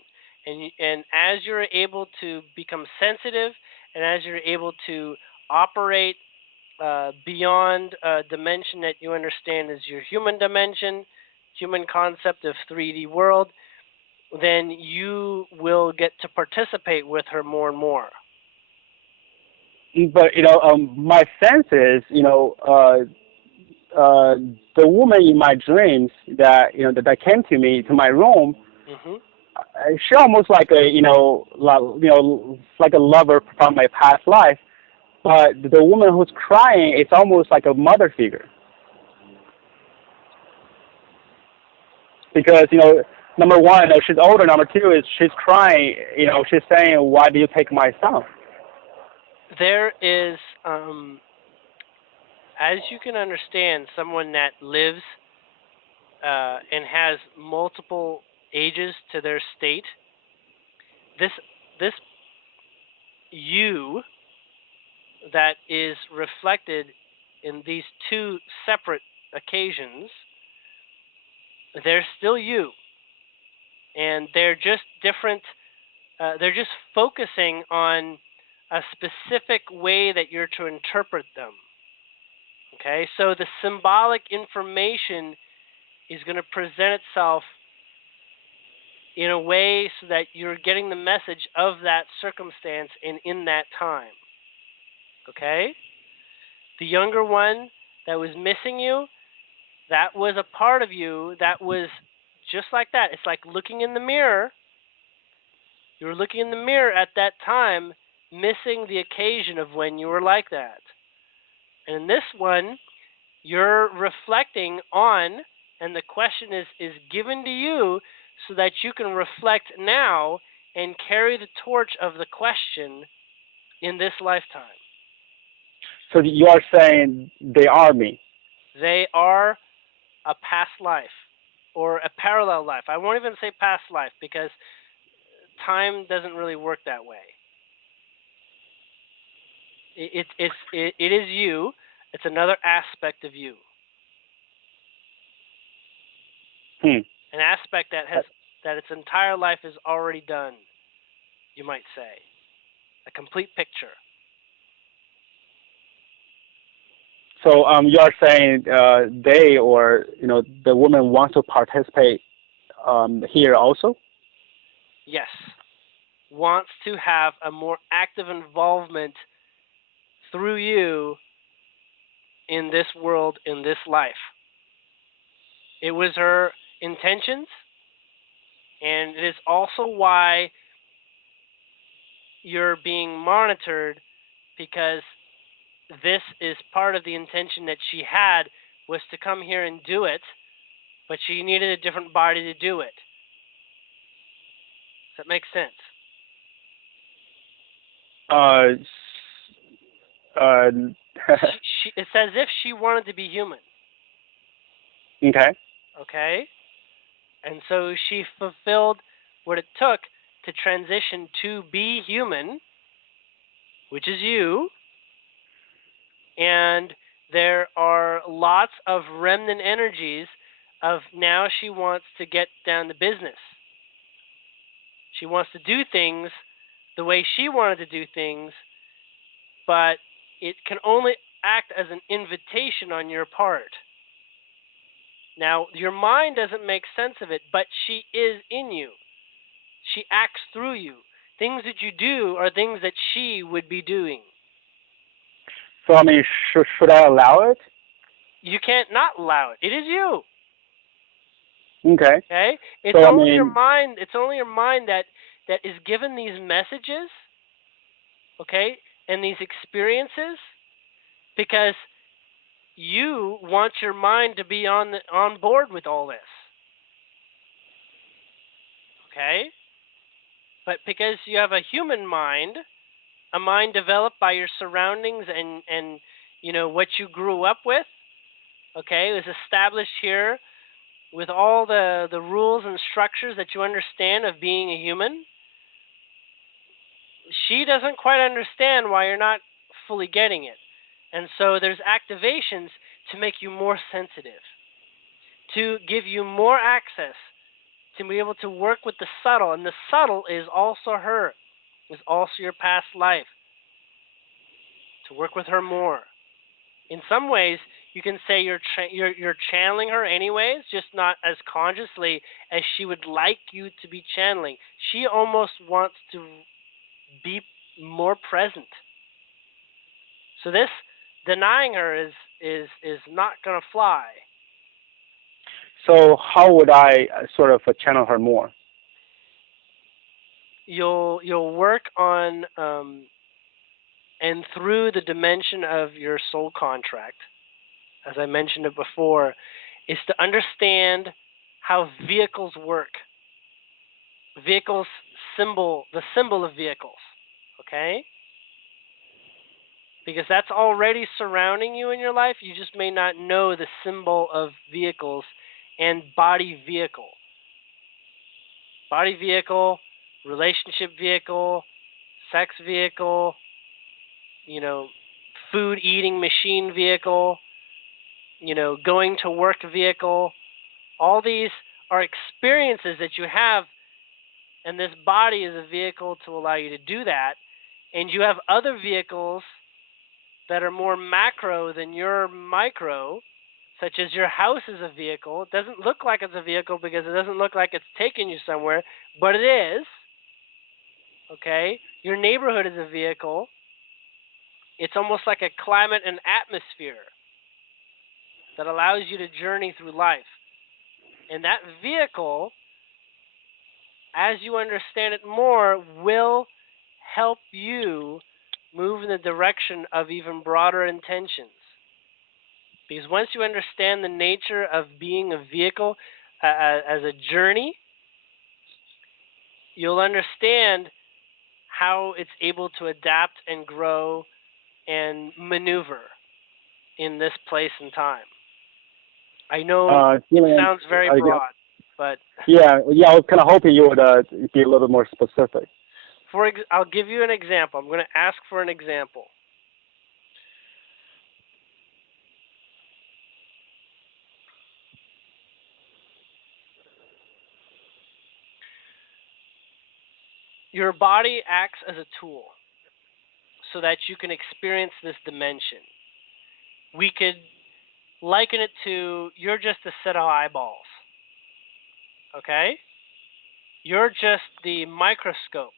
And as you're able to become sensitive, and as you're able to operate beyond a dimension that you understand as your human dimension, human concept of 3D world, then you will get to participate with her more and more. But my sense is, uh, the woman in my dreams that that came to me to my room, Mhm. she almost like a like a lover from my past life. But the woman who's crying, it's almost like a mother figure, because number one, she's older. Number two is she's crying. She's saying, "Why do you take my son?" There is, as you can understand, someone that lives and has multiple ages to their state. This you that is reflected in these two separate occasions, they're still you, and they're just different. They're just focusing on a specific way that you're to interpret them. Okay, so the symbolic information is going to present itself in a way so that you're getting the message of that circumstance and in that time. Okay? The younger one that was missing you, that was a part of you that was just like that. It's like looking in the mirror. You were looking in the mirror at that time, missing the occasion of when you were like that. And in this one, you're reflecting on, and the question is given to you so that you can reflect now and carry the torch of the question in this lifetime. So you are saying they are me. They are a past life or a parallel life. I won't even say past life because time doesn't really work that way. It is you. It's another aspect of you. An aspect that its entire life is already done, you might say. A complete picture. So you are saying they or the woman wants to participate here also? Yes. Wants to have a more active involvement through you in this world, in this life. It was her intentions, and it is also why you're being monitored, because this is part of the intention that she had, was to come here and do it, but she needed a different body to do it. Does that make sense? It's as if she wanted to be human. Okay. Okay? And so she fulfilled what it took to transition to be human, which is you. And there are lots of remnant energies of now she wants to get down to business. She wants to do things the way she wanted to do things, but it can only act as an invitation on your part. Now, your mind doesn't make sense of it, but she is in you. She acts through you. Things that you do are things that she would be doing. So, I mean, should I allow it? You can't not allow it. It is you. Okay. Okay? It's only your mind. It's only your mind that is given these messages, okay, and these experiences, because you want your mind to be on board with all this. Okay? But because you have a human mind, a mind developed by your surroundings and what you grew up with, okay, it was established here with all the rules and structures that you understand of being a human. She doesn't quite understand why you're not fully getting it. And so there's activations to make you more sensitive, to give you more access, to be able to work with the subtle. And the subtle is also her, is also your past life, to work with her more. In some ways, you can say you're channeling her anyways, just not as consciously as she would like you to be channeling. She almost wants to be more present. So this denying her is not going to fly. So how would I sort of channel her more? You'll work on and through the dimension of your soul contract, as I mentioned it before, is to understand how vehicles work. Vehicles symbol, the symbol of vehicles, okay? Because that's already surrounding you in your life. You just may not know the symbol of vehicles and body vehicle. Body vehicle, relationship vehicle, sex vehicle, you know, food eating machine vehicle, going to work vehicle. All these are experiences that you have, and this body is a vehicle to allow you to do that. And you have other vehicles that are more macro than your micro, such as your house is a vehicle. It doesn't look like it's a vehicle because it doesn't look like it's taking you somewhere, but it is. Okay? Your neighborhood is a vehicle. It's almost like a climate and atmosphere that allows you to journey through life. And that vehicle, as you understand it more, will help you move in the direction of even broader intentions. Because once you understand the nature of being a vehicle as a journey, you'll understand how it's able to adapt and grow and maneuver in this place and time. I know it Julien, sounds very broad, but yeah, I was kind of hoping you would be a little more specific. I'll give you an example. I'm going to ask for an example. Your body acts as a tool so that you can experience this dimension. We could liken it to you're just a set of eyeballs. Okay? You're just the microscope.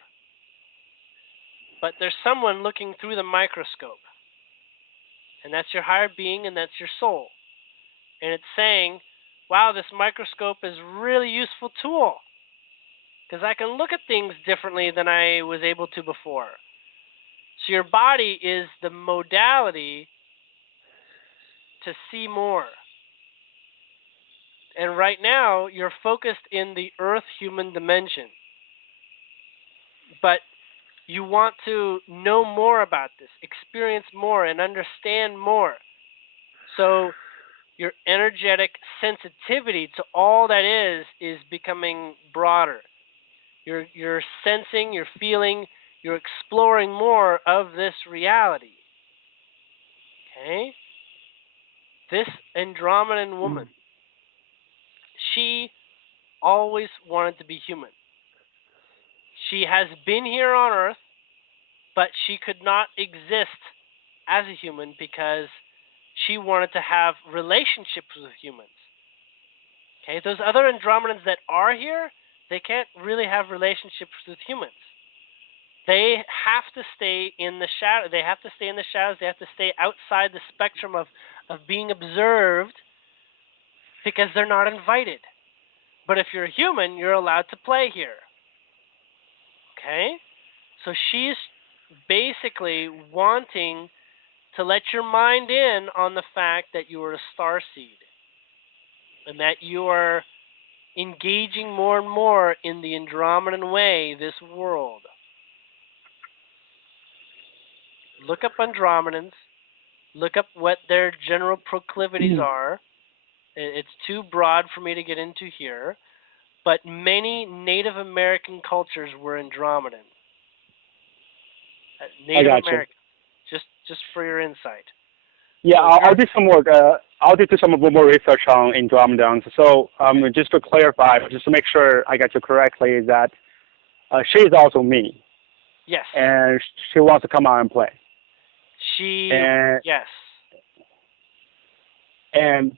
But there's someone looking through the microscope. And that's your higher being and that's your soul. And it's saying, wow, this microscope is a really useful tool because I can look at things differently than I was able to before. So your body is the modality to see more. And right now, you're focused in the earth human dimension. But you want to know more about this, experience more, and understand more. So your energetic sensitivity to all that is becoming broader. You're sensing, you're feeling, you're exploring more of this reality. Okay? This Andromedan woman, she always wanted to be human. She has been here on Earth, but she could not exist as a human because she wanted to have relationships with humans. Okay, those other Andromedans that are here, they can't really have relationships with humans. They have to stay in the shadow. They have to stay in the shadows. They have to stay outside the spectrum of being observed because they're not invited. But if you're a human, you're allowed to play here. Okay? So she's basically wanting to let your mind in on the fact that you are a starseed and that you are engaging more and more in the Andromedan way, this world. Look up Andromedans. Look up what their general proclivities are. It's too broad for me to get into here. But many Native American cultures were Andromedan. Native American. Just for your insight. Yeah, So I'll do some more. I'll do some more research on Andromedans. So just to clarify, just to make sure I got you correctly, is that she is also me. Yes. And she wants to come out and play. Yes. And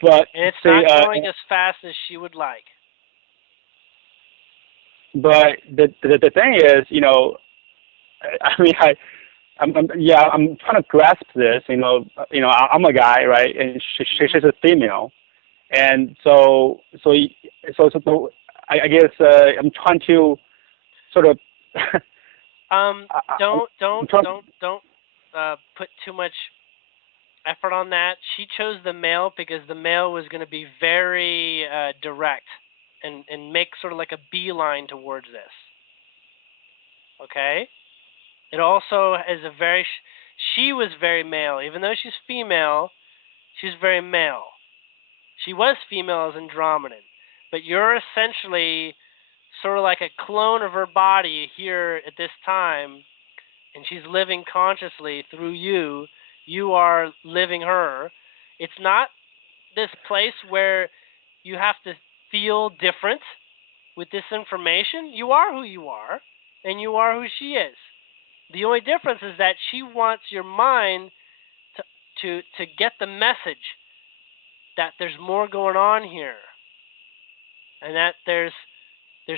but and it's not going as fast as she would like. But the thing is, I mean, I'm trying to grasp this. I'm a guy, right? And she's a female, and so I guess I'm trying to sort of. Don't put too much effort on that. She chose the male because the male was going to be very direct. and make sort of like a beeline towards this. Okay? It also is a very she was very male, even though she's female, she's very male. She was female as Andromedan, but you're essentially sort of like a clone of her body here at this time, and she's living consciously through you. You are living her. It's not this place where you have to feel different with this information. You are who you are, and you are who she is. The only difference is that she wants your mind to get the message that there's more going on here, and that there's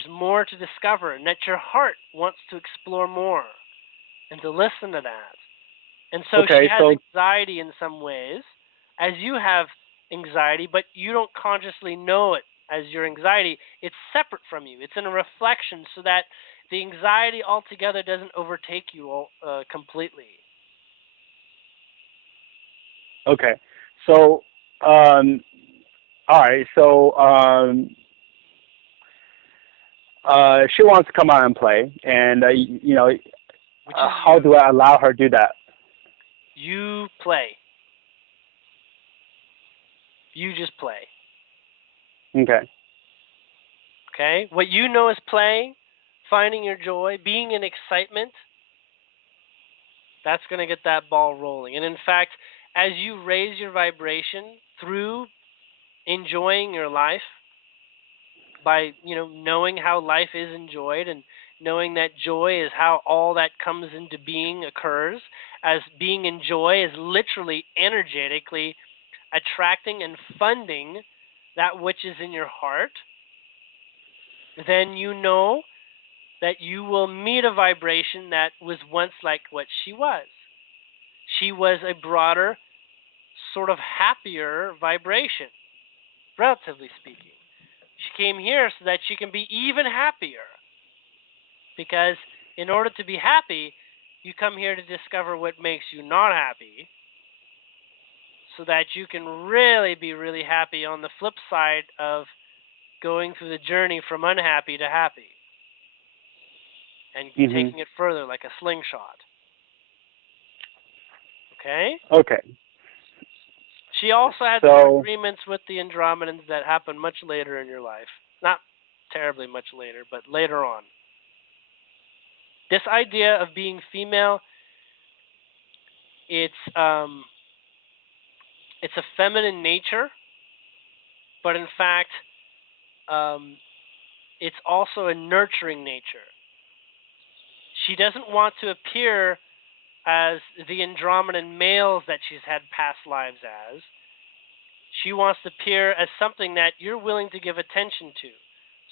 more to discover, and that your heart wants to explore more and to listen to that. And so she Okay, has so anxiety in some ways, as you have anxiety, but you don't consciously know it as your anxiety. It's separate from you. It's in a reflection, so that the anxiety altogether doesn't overtake you completely. okay, so all right, so she wants to come out and play, and Which is how do I allow her to do that? you play. You just play. Okay. Okay? What you know is playing, finding your joy, being in excitement. That's going to get that ball rolling. And in fact, as you raise your vibration through enjoying your life, by knowing how life is enjoyed, and knowing that joy is how all that comes into being occurs, as being in joy is literally energetically attracting and funding that which is in your heart, then you know that you will meet a vibration that was once like what she was. She was a broader, sort of happier vibration, relatively speaking. She came here so that she can be even happier. Because in order to be happy, you come here to discover what makes you not happy, so that you can really be really happy on the flip side of going through the journey from unhappy to happy, and Mhm. taking it further like a slingshot. Okay? Okay. She also had some So agreements with the Andromedans that happened much later in your life. Not terribly much later, but later on. This idea of being female, it's it's a feminine nature, but in fact, um, it's also a nurturing nature. She doesn't want to appear as the Andromedan males that she's had past lives as. She wants to appear as something that you're willing to give attention to.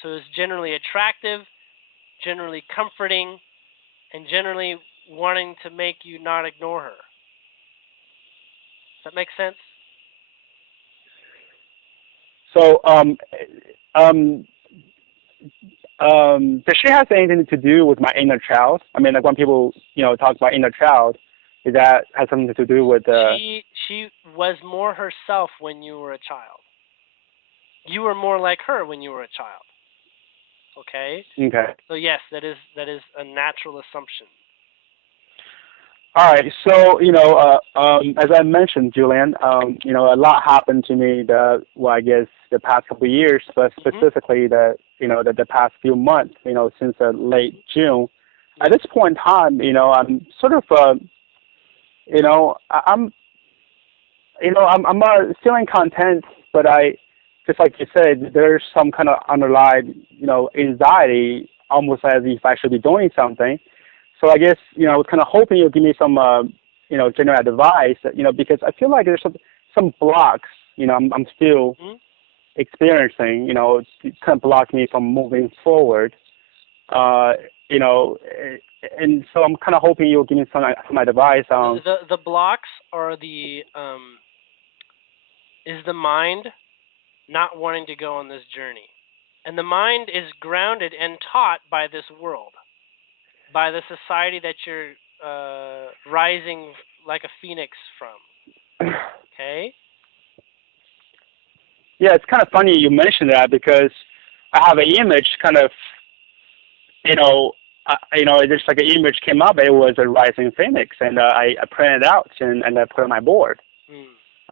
So it's generally attractive, generally comforting, and generally wanting to make you not ignore her. Does that make sense? so um does she have anything to do with my inner child? I mean, like when people talk about inner child, is that has something to do with She was more herself when you were a child. You were more like her when you were a child. Okay? Okay. So yes, that is a natural assumption. All right. So, as I mentioned, Julian, a lot happened to me I guess the past couple of years, but Mhm. specifically the past few months, since late June. At Yes. this point in time, I'm sort of, I'm, I'm feeling content, but just like you said, there's some kind of underlying, anxiety, almost as if I should be doing something. So I guess, I was kind of hoping you'd give me some, general advice, because I feel like there's some blocks, I'm still Mhm. experiencing, to kind of block me from moving forward. Uh, you know, and so I'm kind of hoping you'll give me some advice on. The blocks are the is the mind not wanting to go on this journey. And the mind is grounded and taught by this world, by the society that you're rising like a phoenix from. Okay? Yeah, it's kind of funny you mentioned that because I have an image kind of, it's just like an image came up. It was a rising phoenix, and I printed it out and I put it on my board. Mm.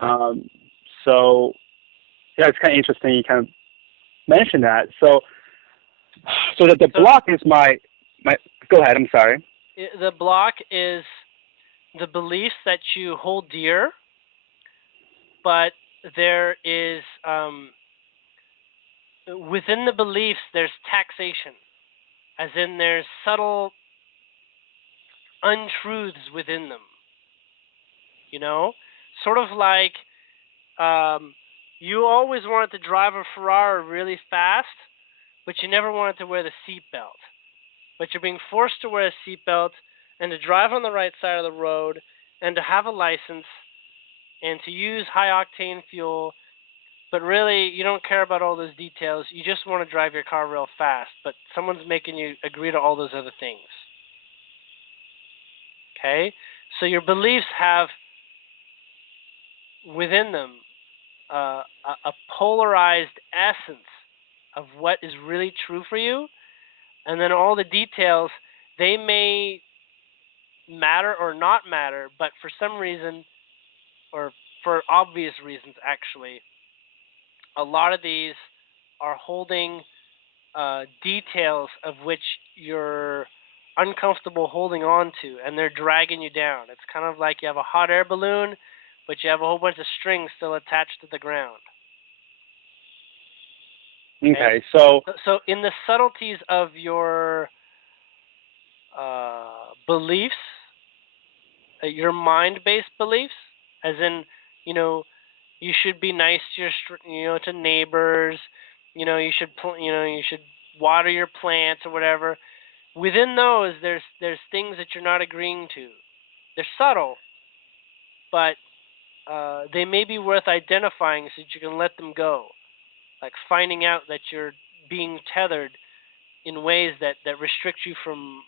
Um, so yeah, it's kind of interesting. You kind of mentioned that. So that the So block is my. Go ahead. I'm sorry. the block is the beliefs that you hold dear, but there is within the beliefs there's taxation, as in there's subtle untruths within them. You know, sort of like um, you always wanted to drive a Ferrari really fast, but you never wanted to wear the seatbelt. But you're being forced to wear a seatbelt and to drive on the right side of the road and to have a license and to use high octane fuel. But really, you don't care about all those details. You just want to drive your car real fast. But someone's making you agree to all those other things. Okay? So your beliefs have within them a polarized essence of what is really true for you. And then all the details, they may matter or not matter, but for some reason, or for obvious reasons actually, a lot of these are holding details of which you're uncomfortable holding on to, and they're dragging you down. It's kind of like you have a hot air balloon, but you have a whole bunch of strings still attached to the ground. Okay, Okay. So so in the subtleties of your beliefs, your mind-based beliefs, as in, you know, you should be nice to to neighbors. You should water your plants or whatever. Within those, there's things that you're not agreeing to. They're subtle, but they may be worth identifying so that you can let them go. Like finding out that you're being tethered in ways that restrict you from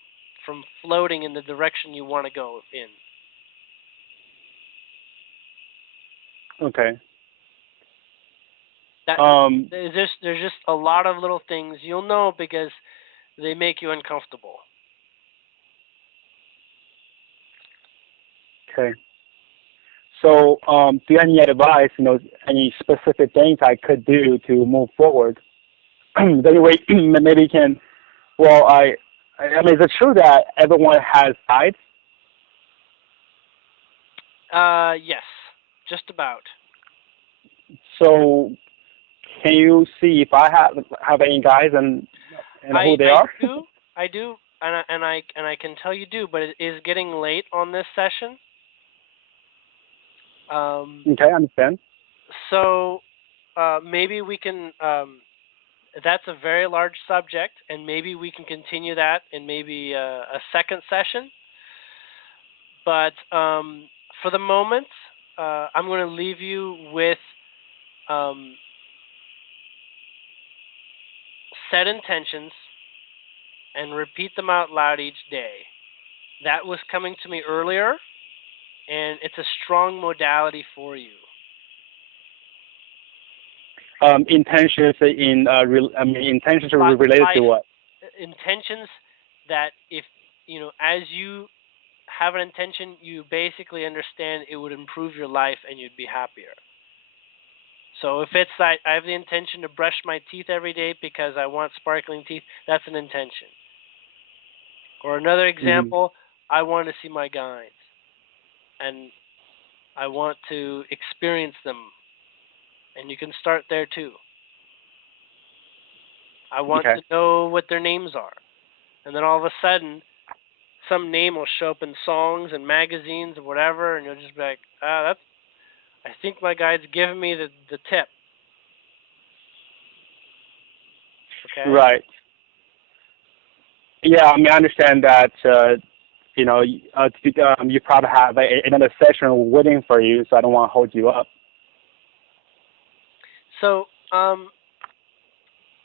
floating in the direction you want to go in. okay. That Um, there's just a lot of little things you'll know because they make you uncomfortable. okay. So, do you have any advice? Any specific things I could do to move forward? Anyway, maybe you can. Well, I mean, is it true that everyone has sides? Yes, just about. So, can you see if I have any guys and who they I are? do, I do, and I can tell you do, but it is getting late on this session. Um, Okay, I understand. so maybe we can. That's a very large subject, and maybe we can continue that in maybe a second session. But for the moment, I'm going to leave you with um, set intentions and repeat them out loud each day. That was coming to me earlier, and it's a strong modality for you. Intentions intentions are related to Life what? intentions that if as you have an intention, you basically understand it would improve your life and you'd be happier. So if it's like I have the intention to brush my teeth every day because I want sparkling teeth, that's an intention. Or another Hmm. example, I want to see my guides and I want to experience them, and you can start there too. I want Okay. to know what their names are. And then all of a sudden, some name will show up in songs and magazines or whatever, and you'll just be like, that's, I think my guide's giving me the tip. Okay? Right. Yeah, I mean, I understand that. You probably have another session waiting for you, so I don't want to hold you up. So,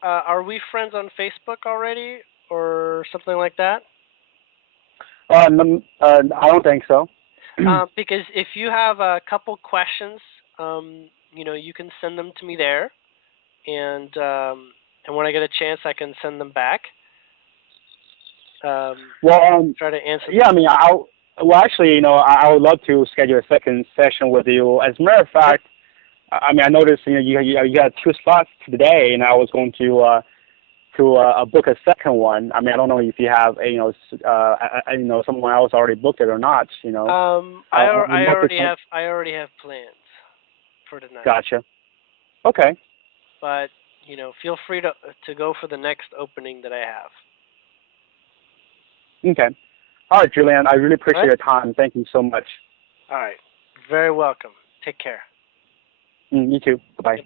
are we friends on Facebook already or something like that? I don't think so. Because if you have a couple questions, you can send them to me there, and and when I get a chance, I can send them back. Well, Try to answer. yeah, I mean, well, actually, I would love to schedule a second session with you. As a matter of Sure. fact, I mean, I noticed, you got 2 slots today, and I was going to book a second one. I mean, I don't know if you have, someone else already booked it or not. I I'd love to already have plans for tonight. Gotcha. Okay. But feel free to go for the next opening that I have. Okay. All right, Julian. I really appreciate All right. your time. Thank you so much. All right. Very welcome. Take care. You too. Bye-bye. Yep.